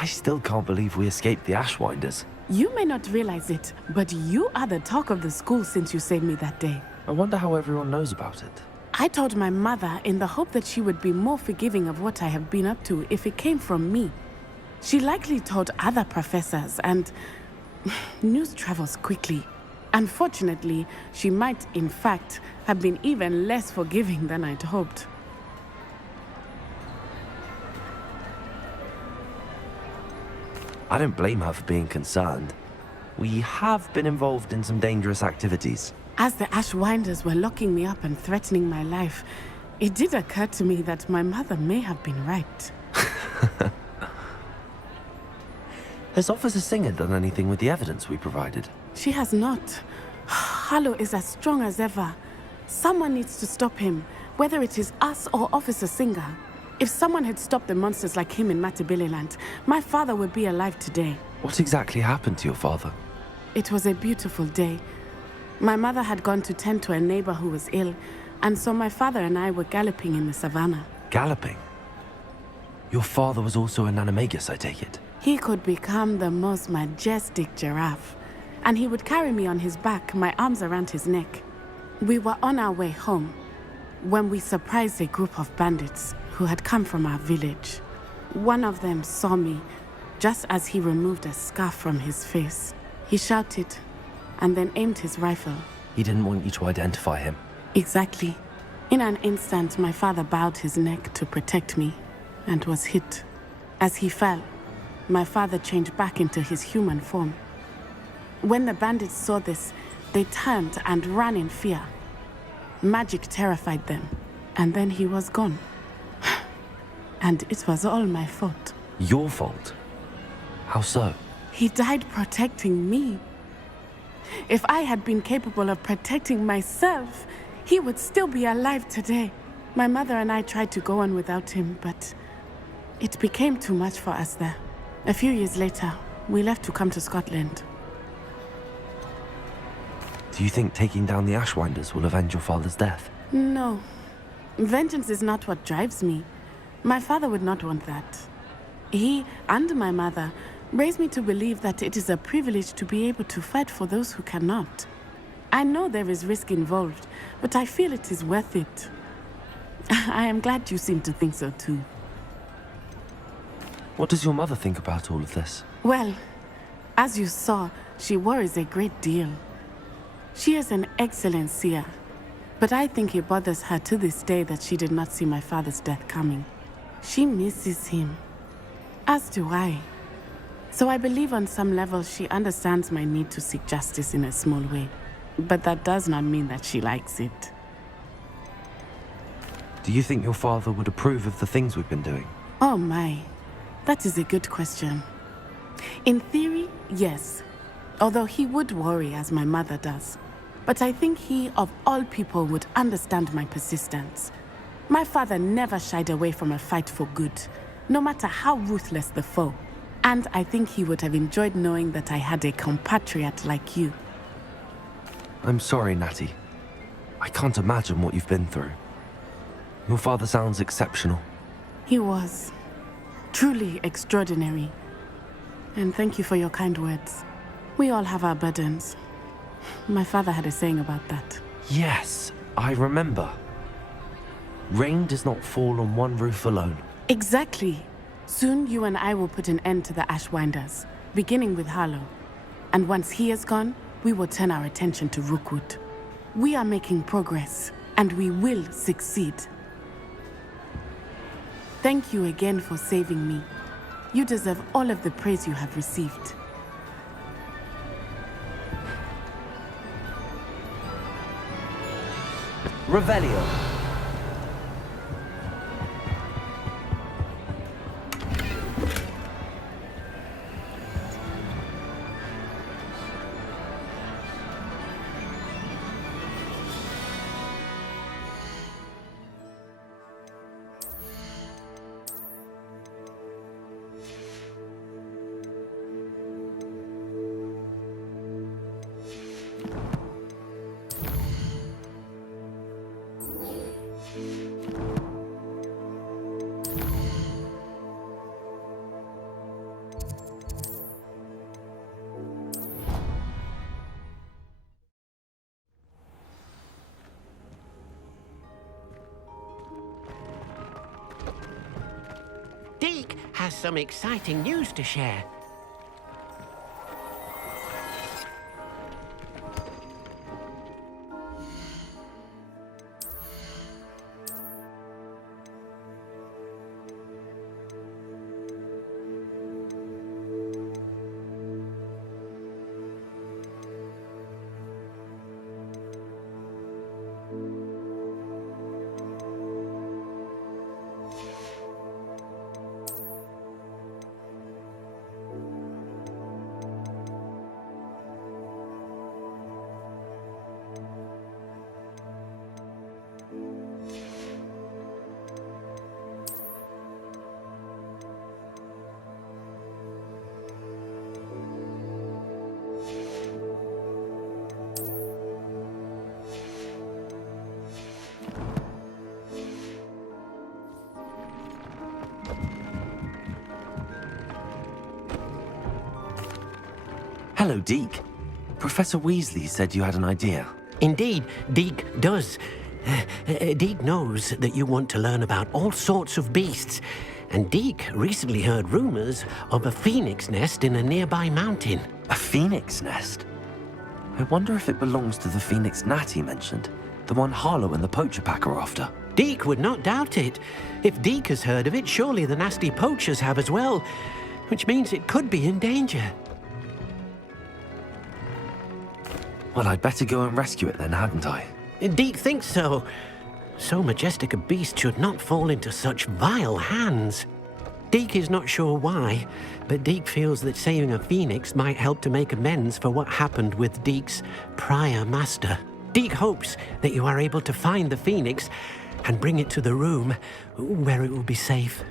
I still can't believe we escaped the Ashwinders. You may not realize it, but you are the talk of the school since you saved me that day. I wonder how everyone knows about it. I told my mother in the hope that she would be more forgiving of what I have been up to if it came from me. She likely told other professors, and news travels quickly. Unfortunately, she might, in fact, have been even less forgiving than I'd hoped. I don't blame her for being concerned. We have been involved in some dangerous activities. As the Ashwinders were locking me up and threatening my life, it did occur to me that my mother may have been right. Has Officer Singer done anything with the evidence we provided? She has not. Harlow is as strong as ever. Someone needs to stop him, whether it is us or Officer Singer. If someone had stopped the monsters like him in Matabeleland, my father would be alive today. What exactly happened to your father? It was a beautiful day. My mother had gone to tend to a neighbor who was ill, and so my father and I were galloping in the savannah. Galloping? Your father was also an animagus, I take it? He could become the most majestic giraffe, and he would carry me on his back, my arms around his neck. We were on our way home when we surprised a group of bandits who had come from our village. One of them saw me just as he removed a scarf from his face. He shouted and then aimed his rifle. He didn't want you to identify him. Exactly. In an instant, my father bowed his neck to protect me and was hit. As he fell, my father changed back into his human form. When the bandits saw this, they turned and ran in fear. Magic terrified them, and then he was gone. And it was all my fault. Your fault? How so? He died protecting me. If I had been capable of protecting myself, he would still be alive today. My mother and I tried to go on without him, but it became too much for us there. A few years later, we left to come to Scotland. Do you think taking down the Ashwinders will avenge your father's death? No. Vengeance is not what drives me. My father would not want that. He and my mother raised me to believe that it is a privilege to be able to fight for those who cannot. I know there is risk involved, but I feel it is worth it. I am glad you seem to think so too. What does your mother think about all of this? Well, as you saw, she worries a great deal. She is an excellent seer, but I think it bothers her to this day that she did not see my father's death coming. She misses him, as do I. So I believe on some level she understands my need to seek justice in a small way, but that does not mean that she likes it. Do you think your father would approve of the things we've been doing? Oh my, that is a good question. In theory, yes, although he would worry as my mother does. But I think he, of all people, would understand my persistence. My father never shied away from a fight for good, no matter how ruthless the foe. And I think he would have enjoyed knowing that I had a compatriot like you. I'm sorry, Natty. I can't imagine what you've been through. Your father sounds exceptional. He was. Truly extraordinary. And thank you for your kind words. We all have our burdens. My father had a saying about that. Yes, I remember. Rain does not fall on one roof alone. Exactly. Soon you and I will put an end to the Ashwinders, beginning with Harlow. And once he is gone, we will turn our attention to Rookwood. We are making progress, and we will succeed. Thank you again for saving me. You deserve all of the praise you have received. Revelio. Deke has some exciting news to share. Hello, Deke. Professor Weasley said you had an idea. Indeed, Deke does. Deke knows that you want to learn about all sorts of beasts, and Deke recently heard rumors of a phoenix nest in a nearby mountain. A phoenix nest? I wonder if it belongs to the phoenix Natty mentioned, the one Harlow and the poacher pack are after. Deke would not doubt it. If Deke has heard of it, surely the nasty poachers have as well, which means it could be in danger. Well, I'd better go and rescue it then, hadn't I? Deke thinks so. So majestic a beast should not fall into such vile hands. Deke is not sure why, but Deke feels that saving a phoenix might help to make amends for what happened with Deke's prior master. Deke hopes that you are able to find the phoenix and bring it to the room where it will be safe.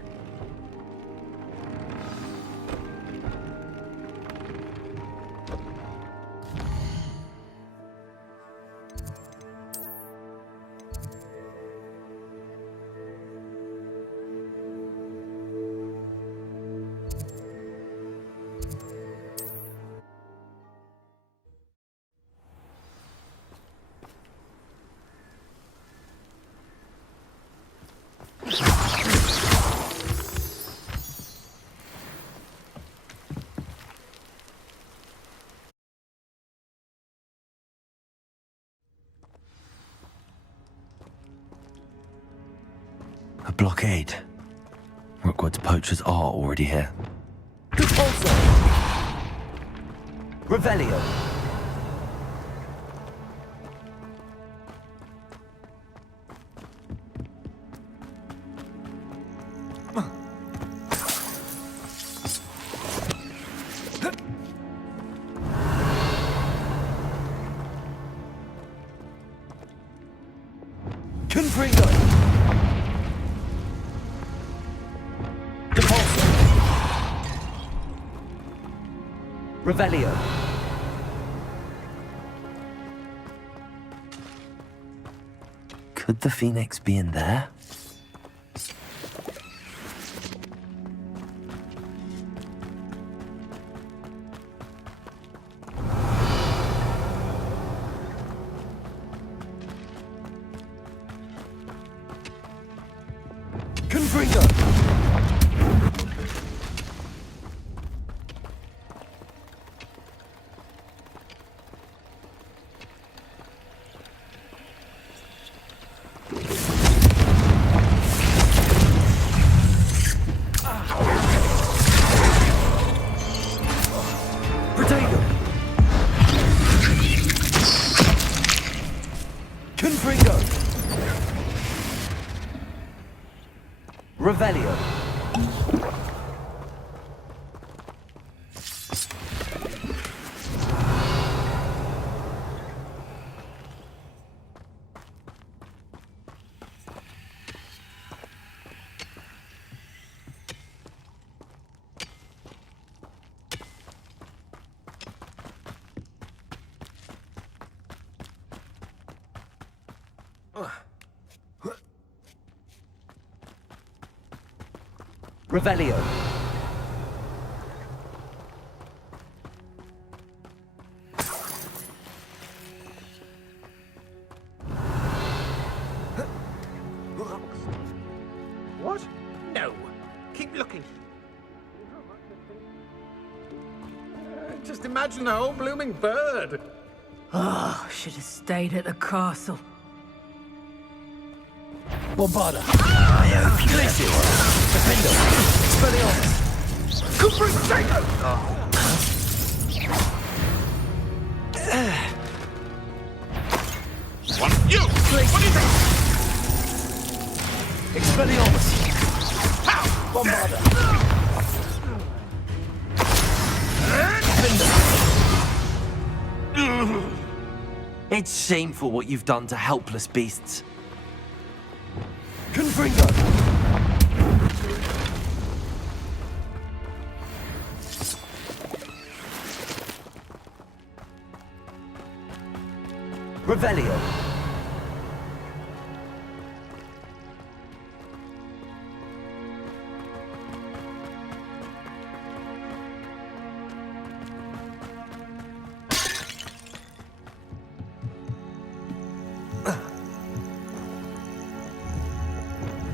A blockade. Rookwood's poachers are already here. Also, Revelio. Confringo. Revelio. Could the phoenix be in there? Confringo. Protego. Confringo. Revelio. Revelio. What? No. Keep looking. Just imagine a whole blooming bird. Oh, should have stayed at the castle. Bombarda. Glacius. Defender. Expelliarmus. Confringo. What? You! What do you think? Expelliarmus. Bombarda. It's shameful what you've done to helpless beasts. Confringo. Revelio.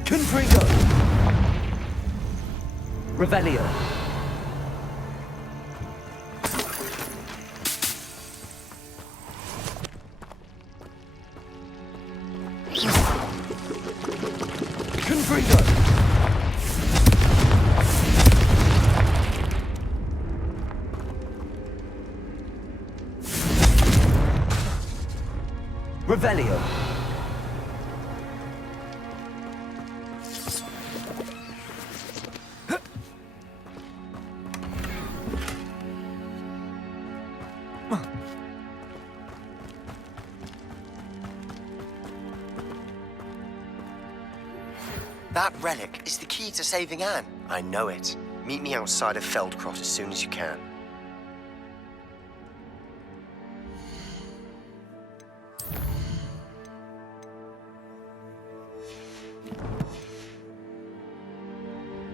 Confringo. Revelio. Confringo. Revelio. That relic is the key to saving Anne. I know it. Meet me outside of Feldcroft as soon as you can.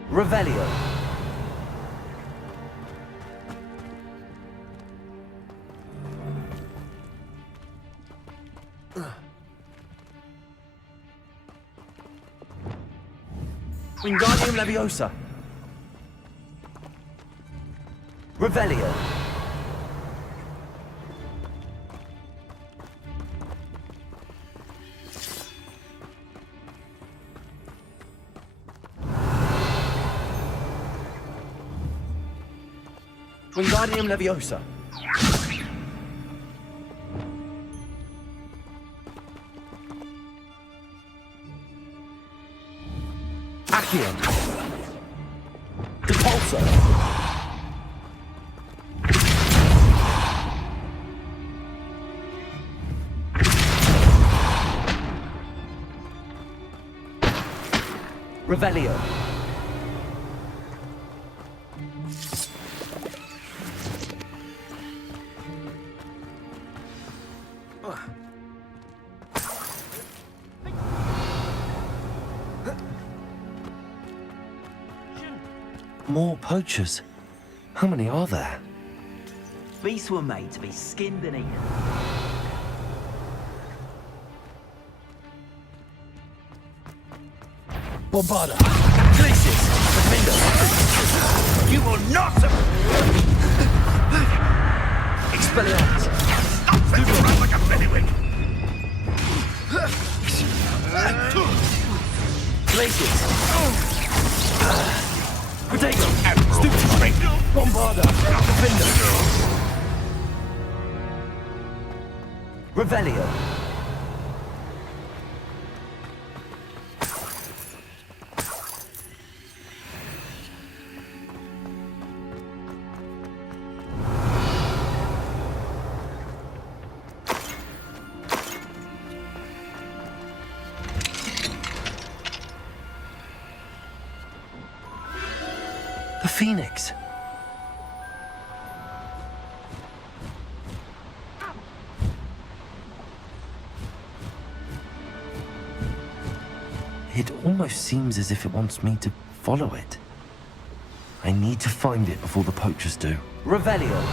Revelio. Wingardium Leviosa. Revelio. Wingardium Leviosa. Accio. Depulso. Revelio. More poachers. How many are there? Beasts were made to be skinned and eaten. Bombarda. Glacius. Defender. You will not Expelliarmus. stop it! You run like a bellywig! Glacius. Potato. Stupid. Bombarda. Defender. Revelio. The Phoenix. It almost seems as if it wants me to follow it. I need to find it before the poachers do. Revelio.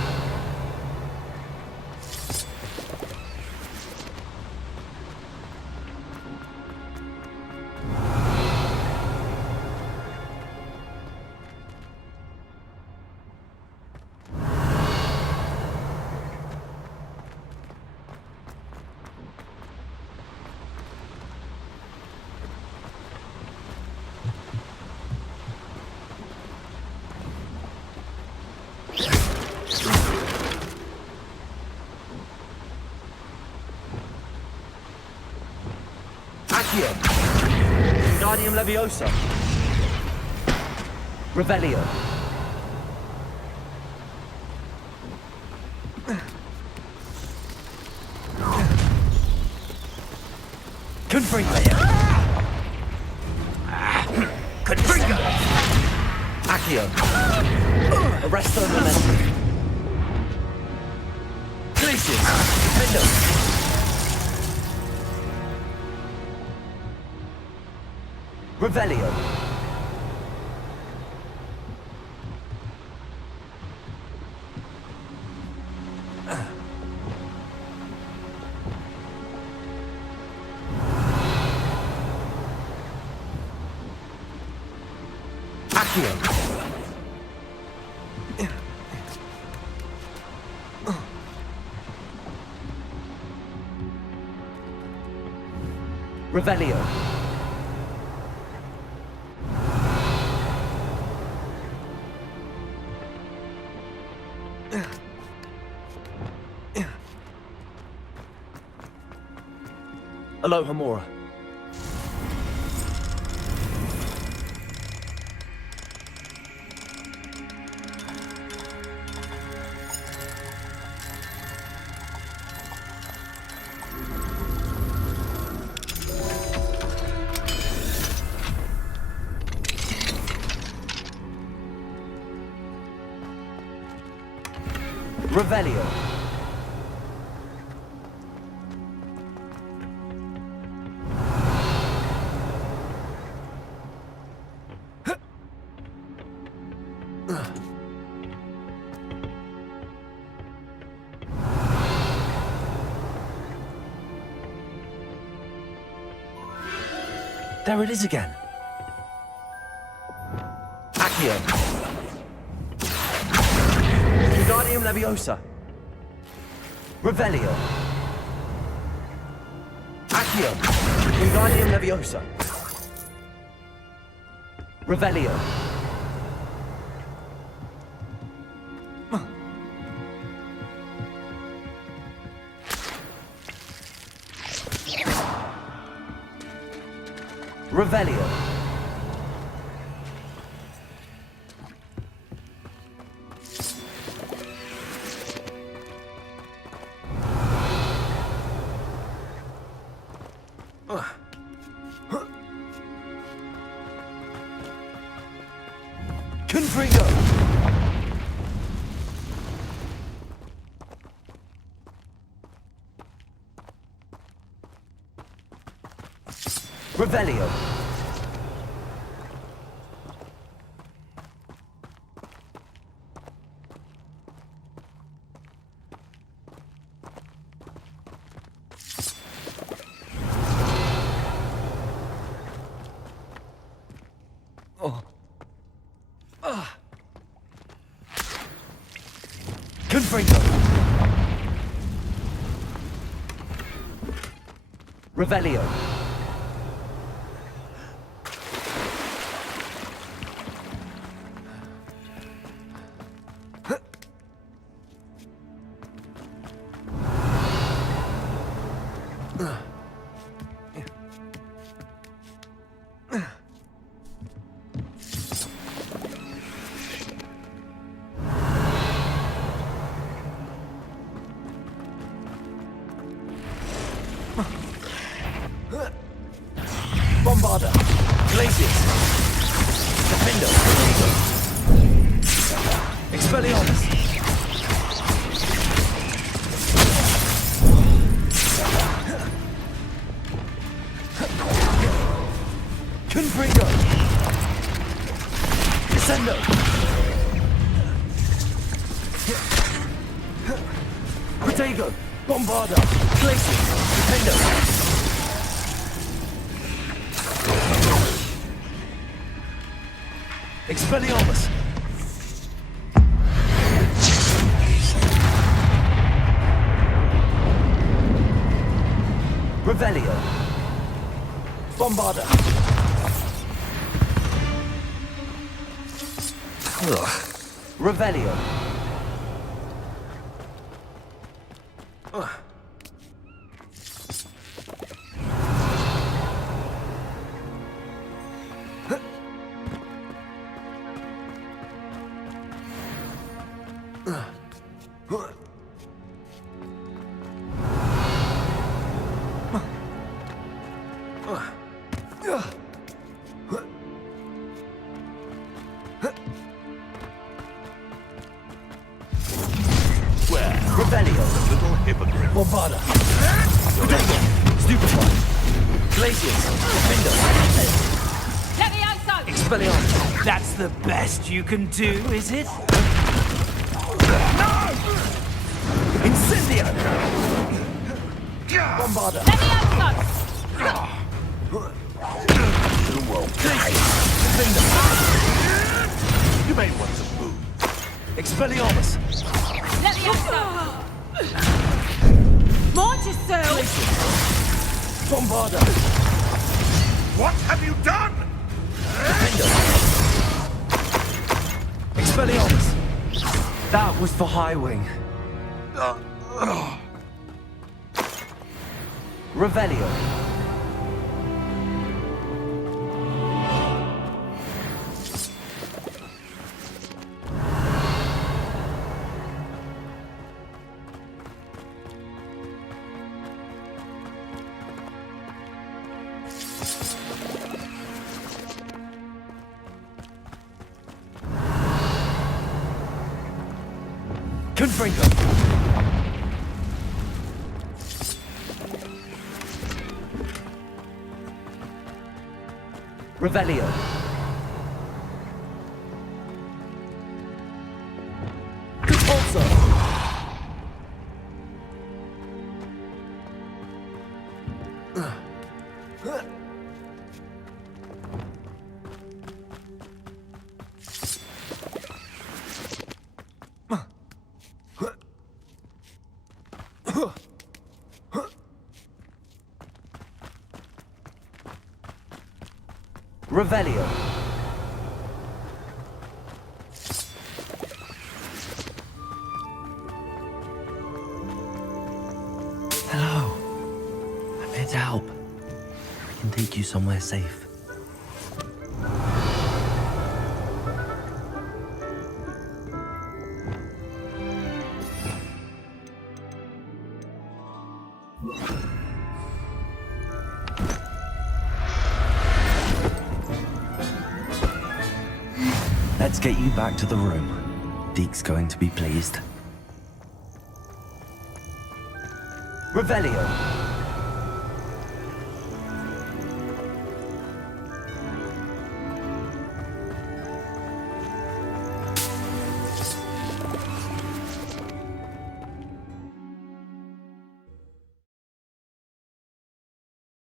Accio. Wingardium Leviosa. Revelio. Confringo. Confringo. Accio. Arresto Momentum. Glacius. Defendo. Revelio. Accio. Revelio. Aloha Mora. Revelio. There it is again. Accio. Wingardium Leviosa. Revelio. Accio. Wingardium Leviosa. Revelio. Revelio. Confringo. Revelio. Confringo. Revelio. Bombarda. Glacius. Defendo. Expelliarmus. Confringo. Descendo. Protego. Bombarda. Glacius. Defendo. Expelliarmus! Revelio. Bombarda. Revelio. Swear. Revelio. Little hypocrite. Bombarda. Protego. Stupefy. Glacius. Defender. Expelliarmus. That's the best you can do, is it? Incendio. Bombarda. Defender. You may want to move. Expelliarmus. Bombarda. What have you done? Expelliarmus. That was for Highwing. Revelio. Confringo. Revelio. Repulsor. Revelio. Hello. I'm here to help. I can take you somewhere safe. Let's get you back to the room. Deke's going to be pleased. Revelio.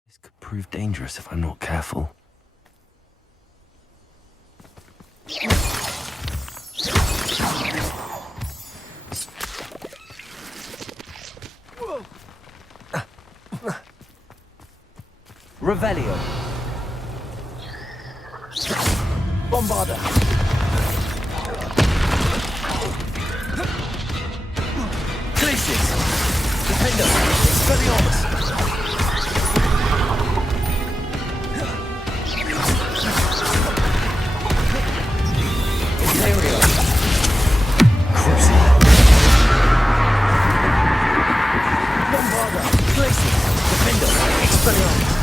This could prove dangerous if I'm not careful. Revelio. Bombarda. Glacius. Defender. Expelliarmus. Imperial. Crucible. Bombarda. Glacius. Defender. Expelliarmus.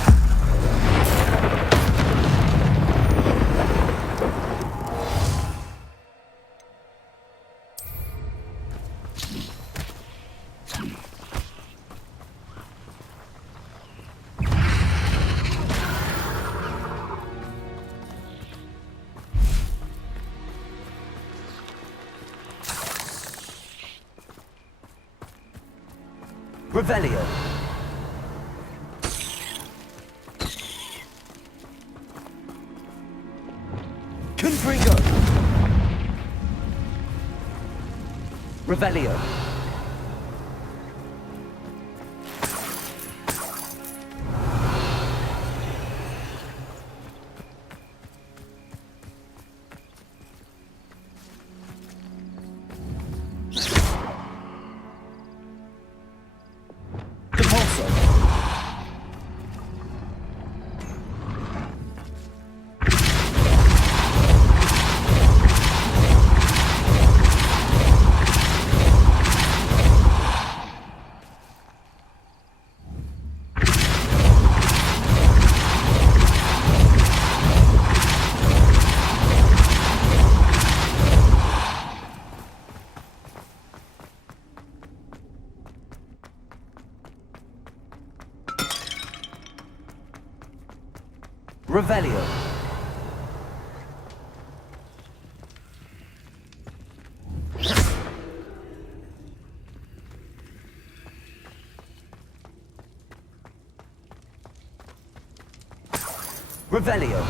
Revelio. Confringo. Revelio. Revelio. Revelio.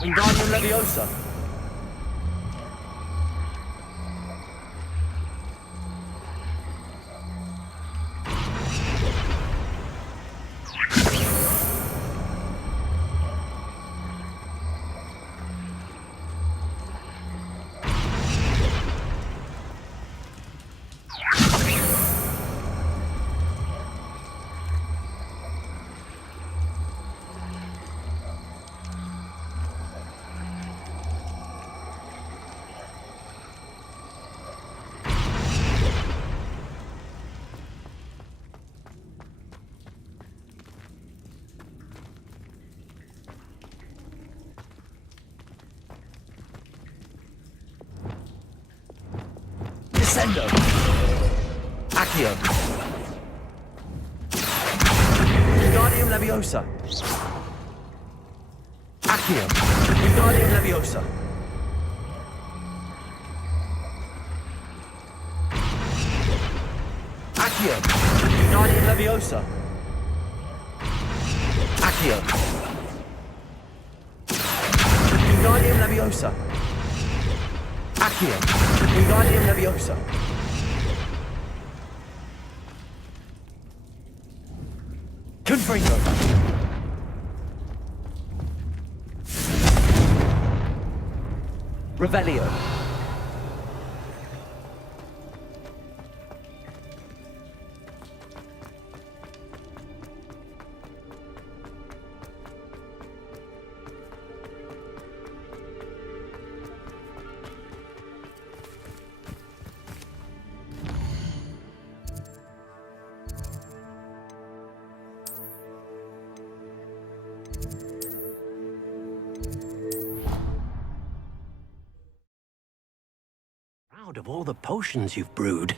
Wingardium Leviosa. Descendo. Accio. Wingardium Leviosa. Accio. Wingardium Leviosa. Accio. Wingardium Leviosa. Accio. Wingardium Leviosa. Accio. Wingardium Leviosa. Confringo. Revelio. Proud of all the potions you've brewed.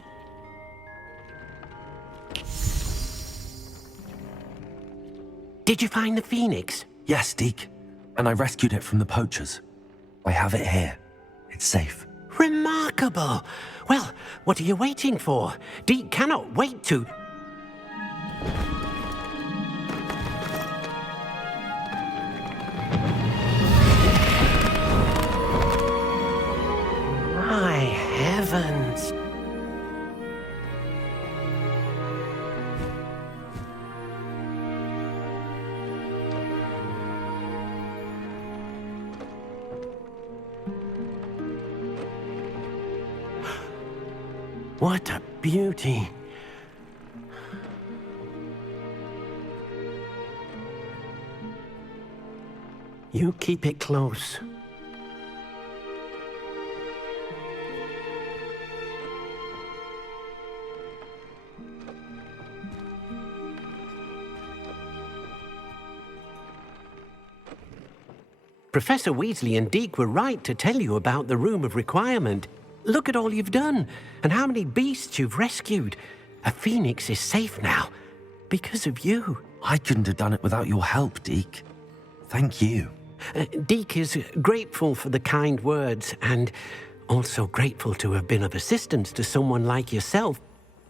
Did you find the phoenix? Yes, Deke. And I rescued it from the poachers. I have it here. It's safe. Remarkable! Well, what are you waiting for? Deke cannot wait to... My heavens! What a beauty! You keep it close. Professor Weasley and Deke were right to tell you about the Room of Requirement. Look at all you've done, and how many beasts you've rescued. A phoenix is safe now, because of you. I couldn't have done it without your help, Deke. Thank you. Deke is grateful for the kind words, and also grateful to have been of assistance to someone like yourself.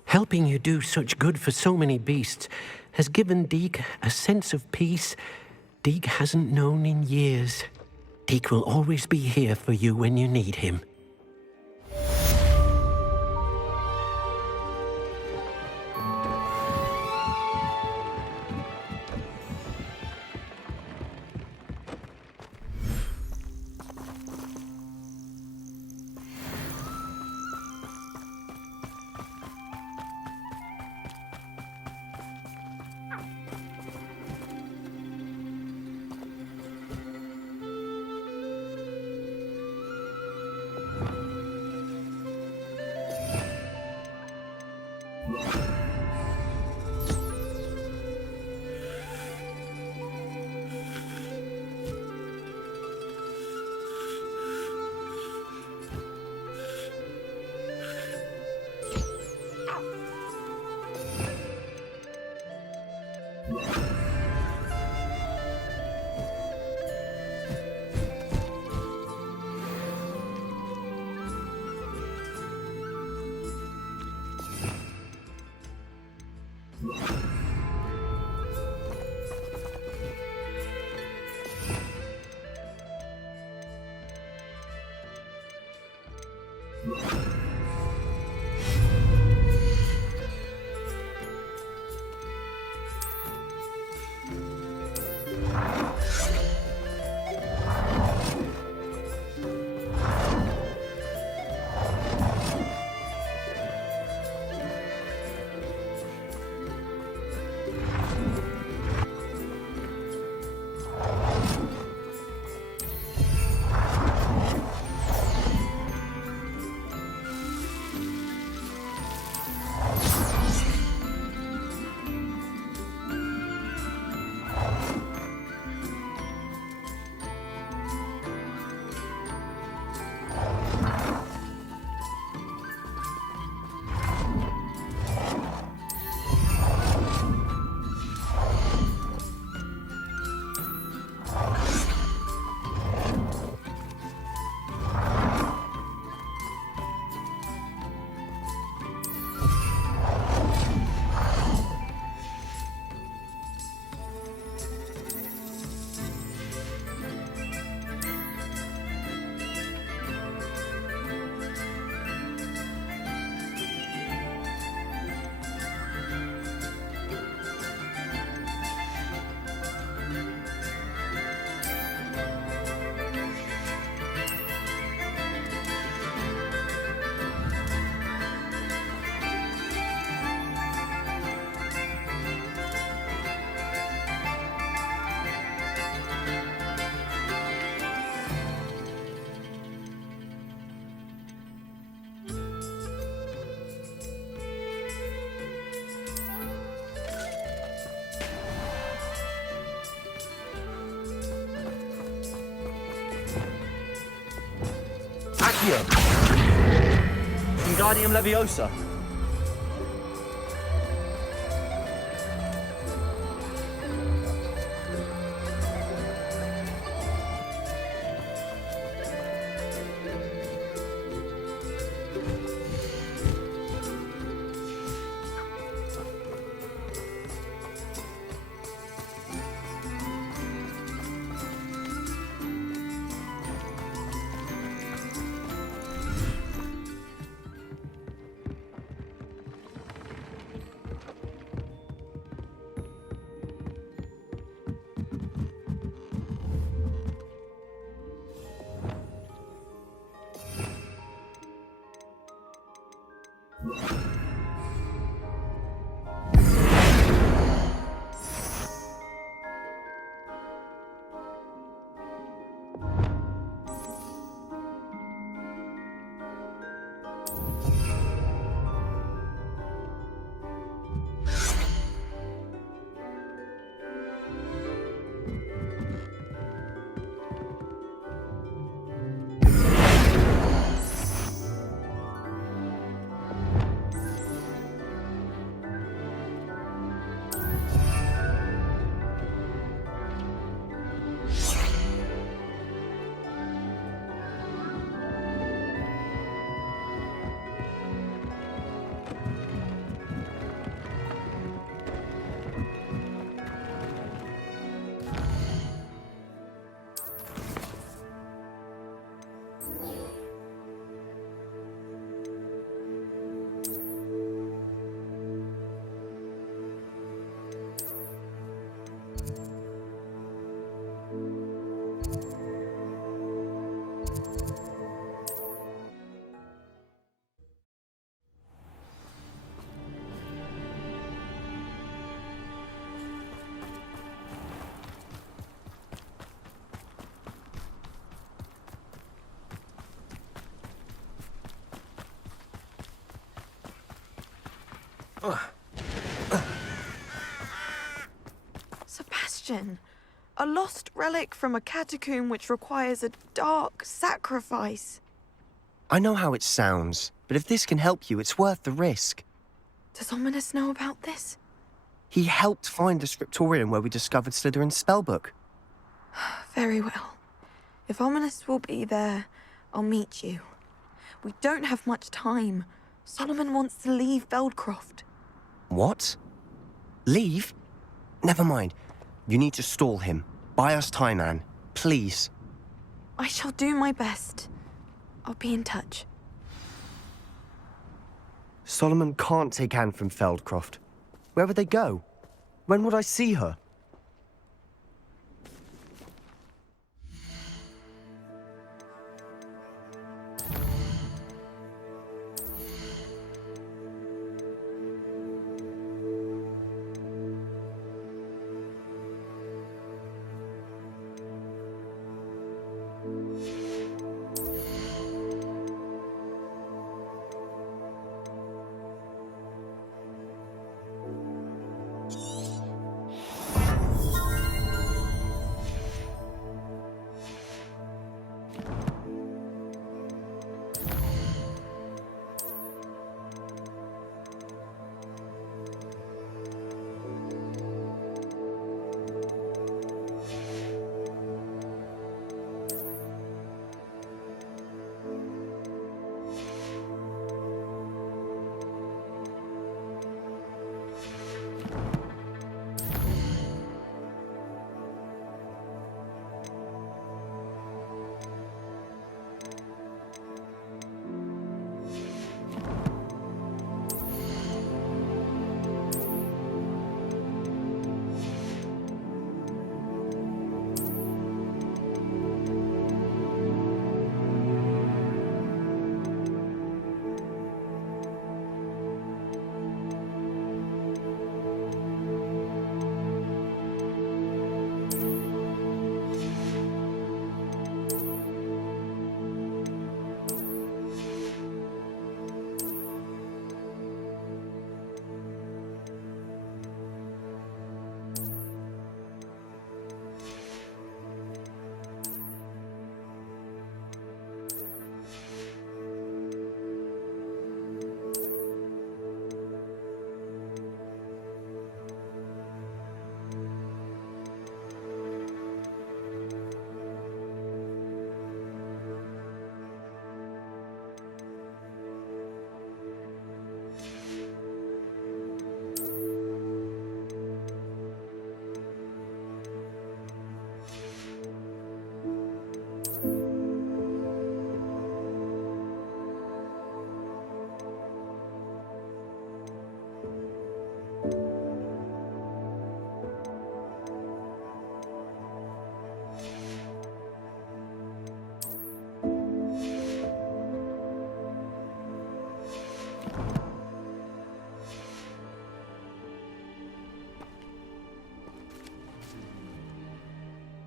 Helping you do such good for so many beasts has given Deke a sense of peace Deke hasn't known in years. Deke will always be here for you when you need him. Accio. Wingardium Leviosa. Sebastian, a lost relic from a catacomb which requires a dark sacrifice. I know how it sounds, but if this can help you, it's worth the risk. Does Ominous know about this? He helped find the scriptorium where we discovered Slytherin's spellbook. Very well. If Ominous will be there, I'll meet you. We don't have much time. Solomon wants to leave Feldcroft. What? Leave? Never mind. You need to stall him. Buy us time, Anne. Please. I shall do my best. I'll be in touch. Solomon can't take Anne from Feldcroft. Where would they go? When would I see her?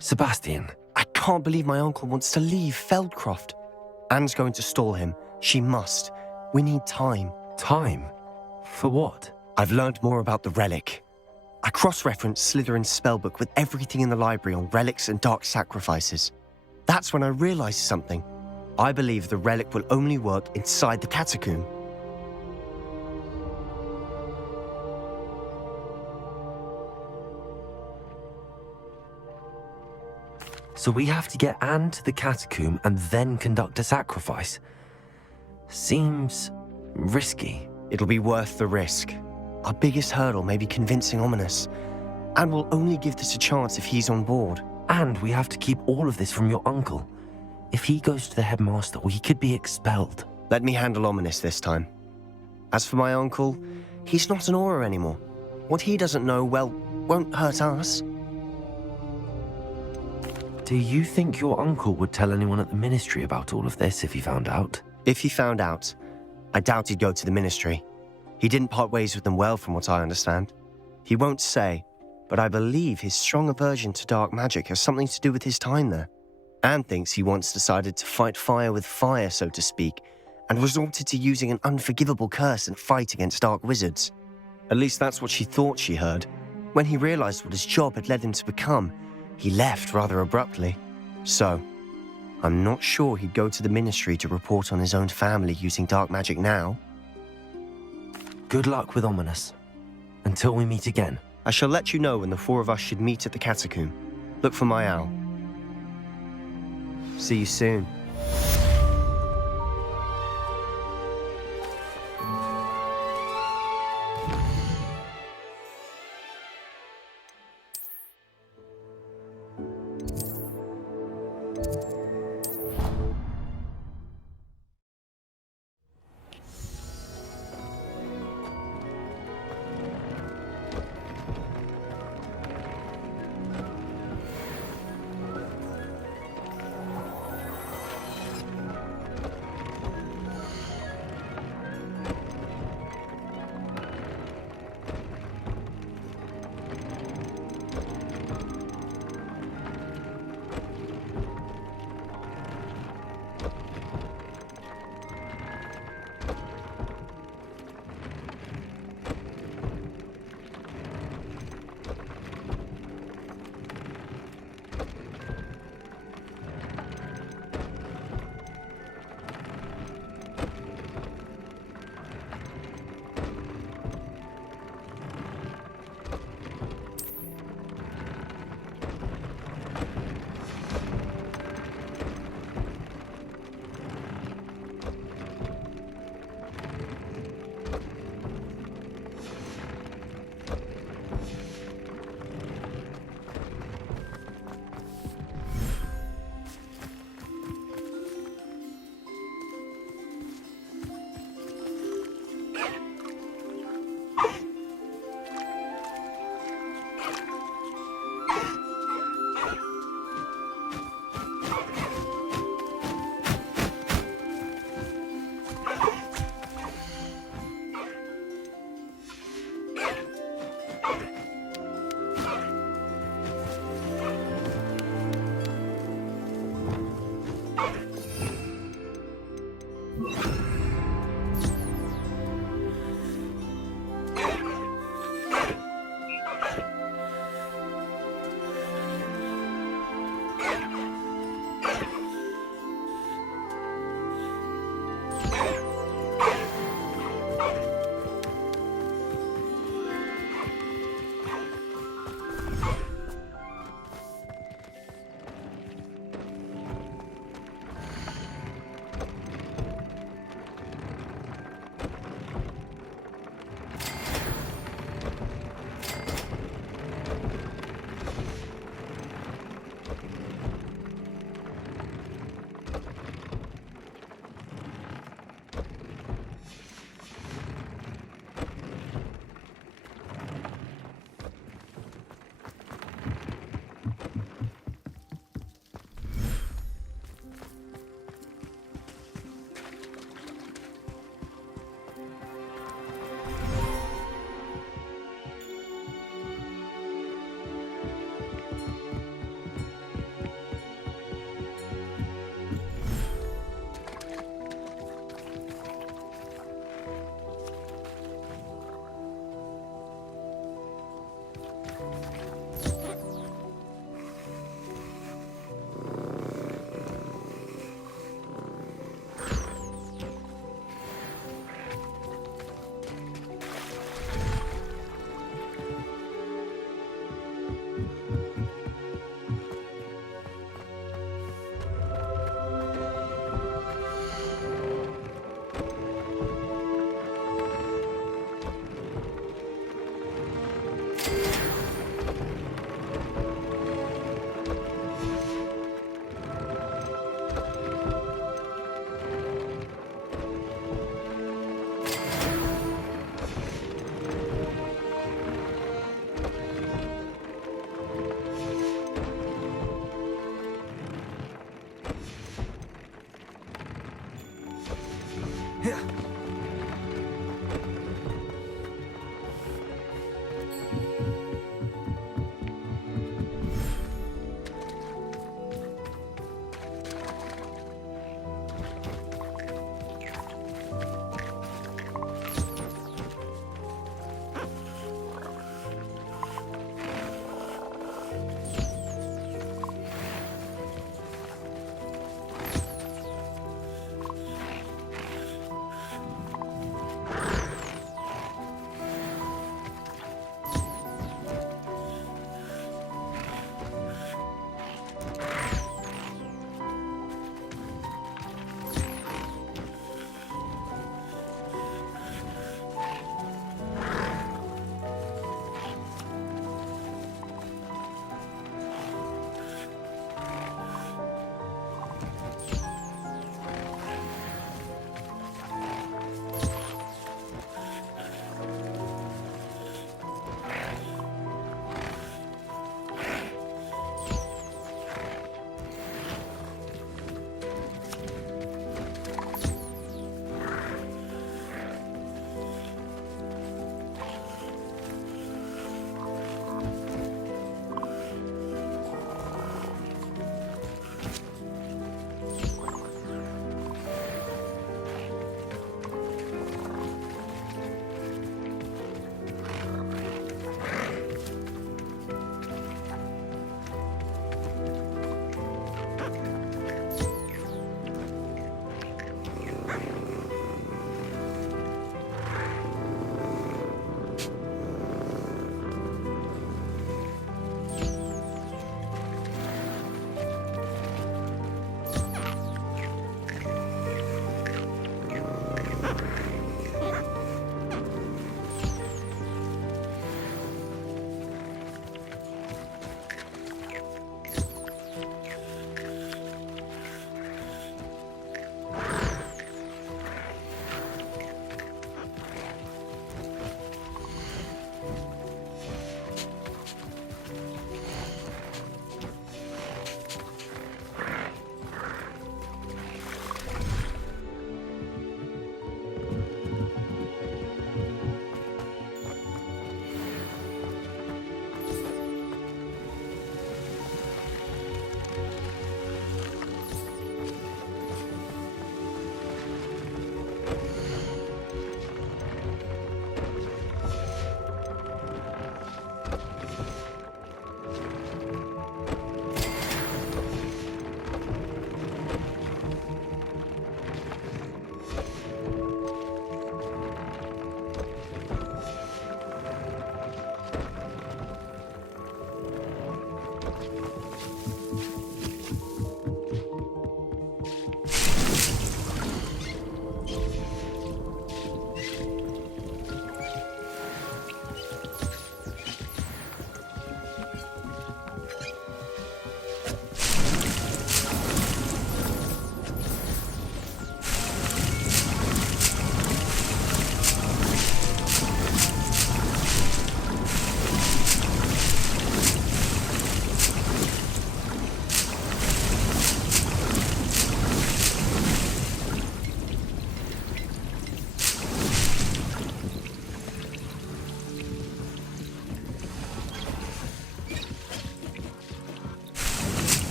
Sebastian, I can't believe my uncle wants to leave Feldcroft. Anne's going to stall him. She must. We need time. time? For what? I've learned more about the relic. I cross-referenced Slytherin's spellbook with everything in the library on relics and dark sacrifices. That's when I realized something. I believe the relic will only work inside the catacomb. So we have to get Anne to the catacomb and then conduct a sacrifice. Seems risky. It'll be worth the risk. Our biggest hurdle may be convincing Ominous. And we'll only give this a chance if he's on board. And we have to keep all of this from your uncle. If he goes to the headmaster, he could be expelled. Let me handle Ominous this time. As for my uncle, he's not an Auror anymore. What he doesn't know, well, won't hurt us. Do you think your uncle would tell anyone at the ministry about all of this if he found out? If he found out, I doubt he'd go to the ministry. He didn't part ways with them well, from what I understand. He won't say, but I believe his strong aversion to dark magic has something to do with his time there. Anne thinks he once decided to fight fire with fire, so to speak, and resorted to using an unforgivable curse in fight against dark wizards. At least that's what she thought she heard. When he realized what his job had led him to become, he left rather abruptly. So, I'm not sure he'd go to the ministry to report on his own family using dark magic now. Good luck with Ominous. Until we meet again. I shall let you know when the four of us should meet at the catacomb. Look for my owl. See you soon.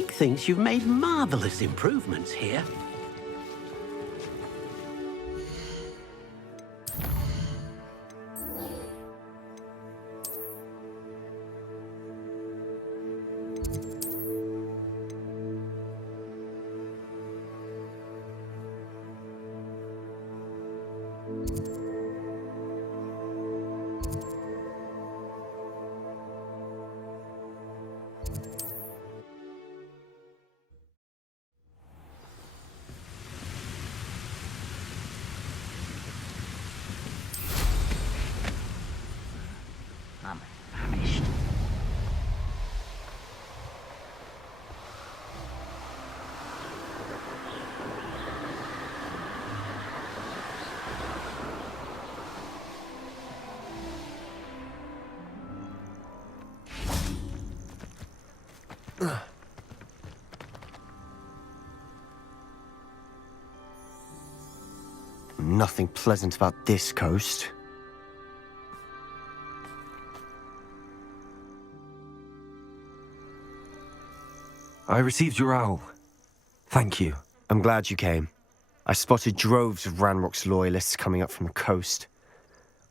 Deke thinks you've made marvelous improvements here. I'm famished. Nothing pleasant about this coast. I received your owl. Thank you. I'm glad you came. I spotted droves of Ranrock's loyalists coming up from the coast.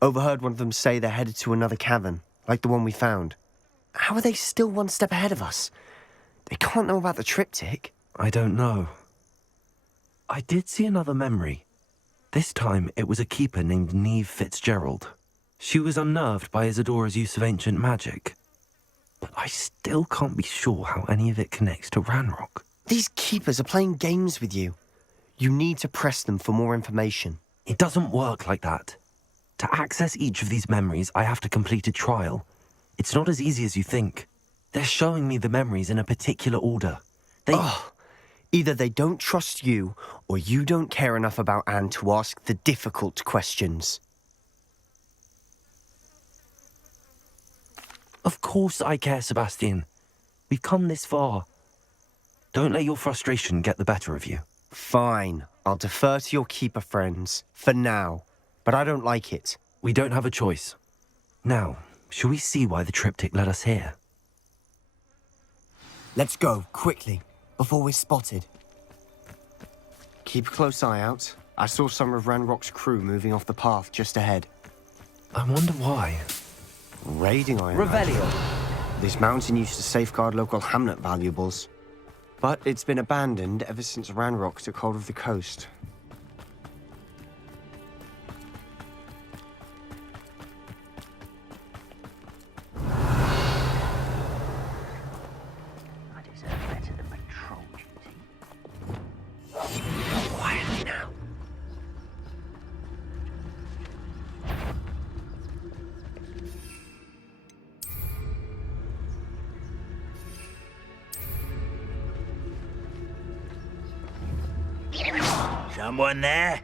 Overheard one of them say they're headed to another cavern, like the one we found. How are they still one step ahead of us? They can't know about the triptych. I don't know. I did see another memory. This time, it was a keeper named Neve Fitzgerald. She was unnerved by Isadora's use of ancient magic. But I still can't be sure how any of it connects to Ranrock. These keepers are playing games with you. You need to press them for more information. It doesn't work like that. To access each of these memories, I have to complete a trial. It's not as easy as you think. They're showing me the memories in a particular order. Either they don't trust you, or you don't care enough about Anne to ask the difficult questions. Of course I care, Sebastian. We've come this far. Don't let your frustration get the better of you. Fine, I'll defer to your keeper friends, for now. But I don't like it. We don't have a choice. Now, shall we see why the triptych led us here? Let's go, quickly, before we're spotted. Keep a close eye out. I saw some of Ranrock's crew moving off the path just ahead. I wonder why. Raiding, I imagine. Revelio. This mountain used to safeguard local hamlet valuables. But it's been abandoned ever since Ranrock took hold of the coast. I deserve better than patrol duty. Quietly now. Someone there?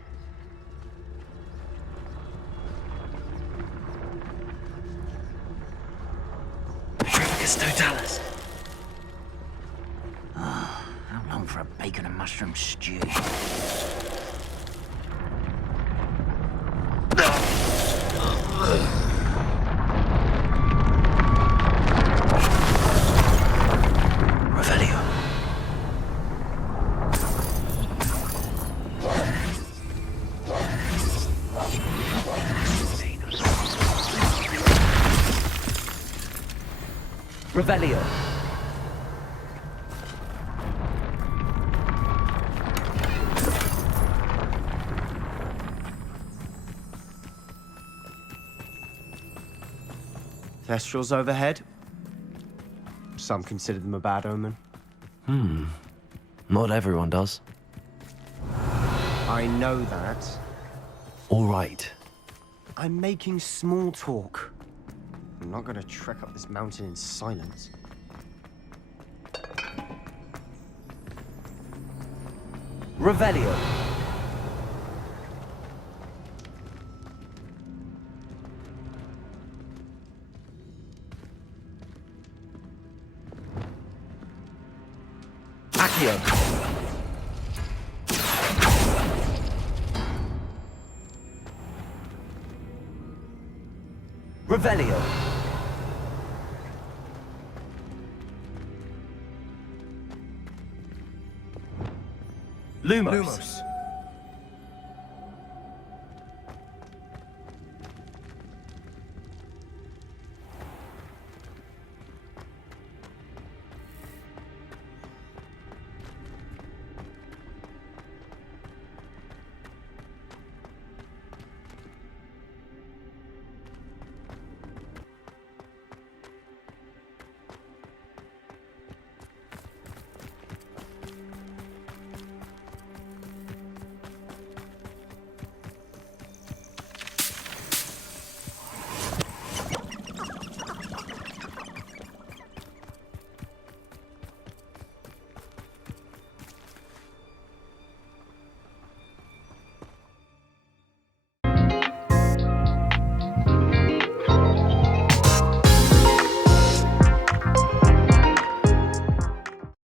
Patricus Totalis. How long for a bacon and mushroom stew? Revelio. Revelio. Thestrals overhead. Some consider them a bad omen. Not everyone does. I know that. All right. I'm making small talk. I'm not going to trek up this mountain in silence. Revelio. Accio. Revelio. Lumos.